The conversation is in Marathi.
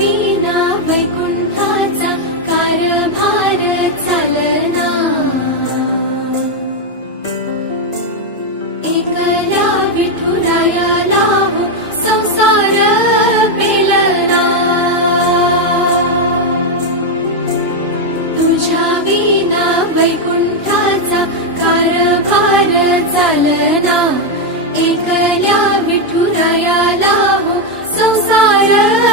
विना वैकुंठाचा कारभार चालना, एकल्या विठुरायाला हो संसार पेलना, तुझ्या विना वैकुंठाचा कारभार चालना, एकल्या विठुरायाला हो संसार